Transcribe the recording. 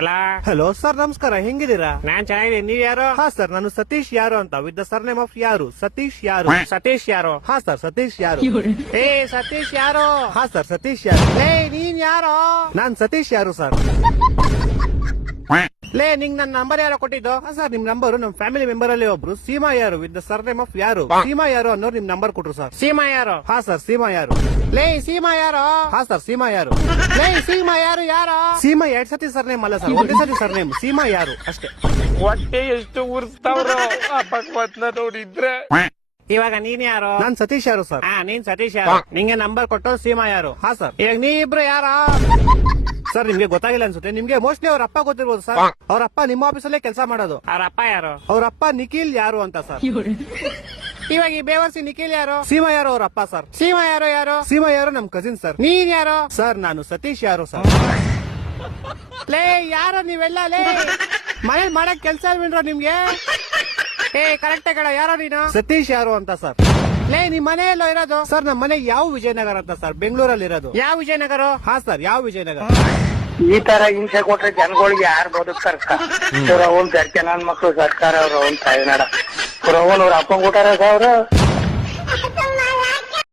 ಅಲ್ಲ hello sir, ನಮಸ್ಕಾರ. ಹೆಂಗಿದ್ದೀರಾ? ನಾನ್ ಚೆನ್ನಾಗಿದ್ದೀನಿ. ನೀವ್ ಯಾರು? ಹಾ ಸರ್, ನಾನು ಸತೀಶ್ ಯಾರು ಅಂತ, ವಿತ್ ದ ಸರ್ನೇಮ್ ಆಫ್ ಯಾರು. ಸತೀಶ್ ಯಾರು. ಸತೀಶ್ ಯಾರು? ಹಾ ಸರ್, ಸತೀಶ್ ಯಾರು. ಏ ಸತೀಶ್ ಯಾರು? ಹಾ ಸರ್, ಸತೀಶ್ ಯಾರು. ಏ ನೀನ್ ಯಾರು? ನಾನ್ ಸತೀಶ್ ಯಾರು ಸರ್. ಲೇ ನಿಂಗ್ ನನ್ ನಂಬರ್ ಯಾರೋ ಕೊಟ್ಟಿದ್ದು? ಹಾ ಸರ್, ನಿಮ್ ನಂಬರ್ ನಮ್ ಫ್ಯಾಮಿಲಿ ಮೆಂಬರ್ ಅಲ್ಲಿ ಒಬ್ರು ಸೀಮಾ ಯಾರು ವಿತ್ ದ ಸರ್ನೇಮ್ ಆಫ್ ಯಾರು. ಸೀಮಾ ಯಾರು ಅನ್ನೋರು ನಿಮ್ ನಂಬರ್ ಕೊಟ್ರು ಸರ್. ಸೀಮಾ ಯಾರು? ಹಾ ಸರ್, ಸೀಮಾ ಯಾರು. ಲೇ ಸೀಮಾ ಯಾರು? ಹಾ ಸರ್, ಸೀಮಾ ಯಾರು. ಲೇ ಸೀಮಾ ಯಾರು? ಯಾರು? ಸೀಮಾ 2 ಸತಿ ಸರ್ನೇಮ್ ಅಲ್ಲ ಸರ್, ಒಂದೇ ಸತಿ ಸರ್ನೇಮ್. ಸೀಮಾ ಯಾರು ಅಷ್ಟೇ. ಹೊಟ್ಟೆ ಎಷ್ಟು ಉರ್ಸ್ತಾವ್ರು ಆ ಭಗವತ್ನ ನೋಡಿದ್ರೆ. ಇವಾಗ ನೀನ್ ಯಾರು? ನಾನ್ ಸತೀಶ್ ಯಾರು ಸರ್. ಹಾ ನೀನ್ ಸತೀಶ್ ಯಾರು? ನಿಂಗೆ ನಂಬರ್ ಕೊಟ್ಟು ಸೀಮಾ ಯಾರು? ಹಾ ಸರ್. ಈಗ ನೀ ಇಬ್ರು ಯಾರ? ಸರ್, ನಿಮ್ಗೆ ಗೊತ್ತಾಗಿಲ್ಲ ಅನ್ಸುತ್ತೆ. ನಿಮ್ಗೆ ಮೋಸ್ಟ್ಲಿ ಅವ್ರ ಅಪ್ಪ ಗೊತ್ತಿರ್ಬೋದು ಸರ್. ಅವ್ರ ಅಪ್ಪ ನಿಮ್ಮ ಆಫೀಸಲ್ಲೇ ಕೆಲಸ ಮಾಡೋದು. ಅವ್ರ ಅಪ್ಪ ಯಾರು? ಅವ್ರ ಅಪ್ಪ ನಿಖಿಲ್ ಯಾರು ಅಂತ ಸರ್. ಇವಾಗ ಈ ಬೇವರ್ಸಿ ನಿಖಿಲ್ ಯಾರು? ಸೀಮಾ ಯಾರು ಅವ್ರ ಅಪ್ಪ ಸರ್. ಸೀಮಾ ಯಾರು? ಯಾರು? ಸೀಮಾ ಯಾರು ನಮ್ ಕಸಿನ್ ಸರ್. ನೀನ್ ಯಾರು? ಸರ್, ನಾನು ಸತೀಶ್ ಯಾರು ಸರ್. ಲೇ ಯಾರು ನೀವೆಲ್ಲ? ಲೇ ಮನೇಲಿ ಮಾಡಕ್ ಕೆಲ್ಸ ಇಲ್ವೇನ್ರ ನಿಮ್ಗೆ? ಏ ಕರೆಕ್ಟ್ ಕಡ ಯಾರೋ ನೀನು? ಸತೀಶ್ ಯಾರು ಅಂತ ಸರ್. ಲೇ ನಿಮ್ ಮನೆ ಎಲ್ಲೋ ಇರೋದು? ಸರ್, ನಮ್ಮ ಮನೆ ಯಾವ ವಿಜಯನಗರ ಅಂತ ಸರ್, ಬೆಂಗಳೂರಲ್ಲಿ ಇರೋದು. ಯಾವ ವಿಜಯನಗರ? ಹಾ ಸರ್, ಯಾವ ವಿಜಯನಗರ. ಈ ತರ ಹಿಂಸೆ ಕೊಟ್ರೆ ಜನಗಳಿಗೆ ಯಾರು ಬದುಕ್ತಾರ? ಅವ್ರ ಅವನ್ ನನ್ ಮಕ್ಳು ಸರ್ಕಾರ ಅವ್ರ ಅವನ್ ತಾಯಿನಾಡ ಅವ್ರ ಅವನ್ ಅವ್ರ ಅಪ್ಪಂಗ್ ಕೊಟ್ಟಾರ ಅವ್ರ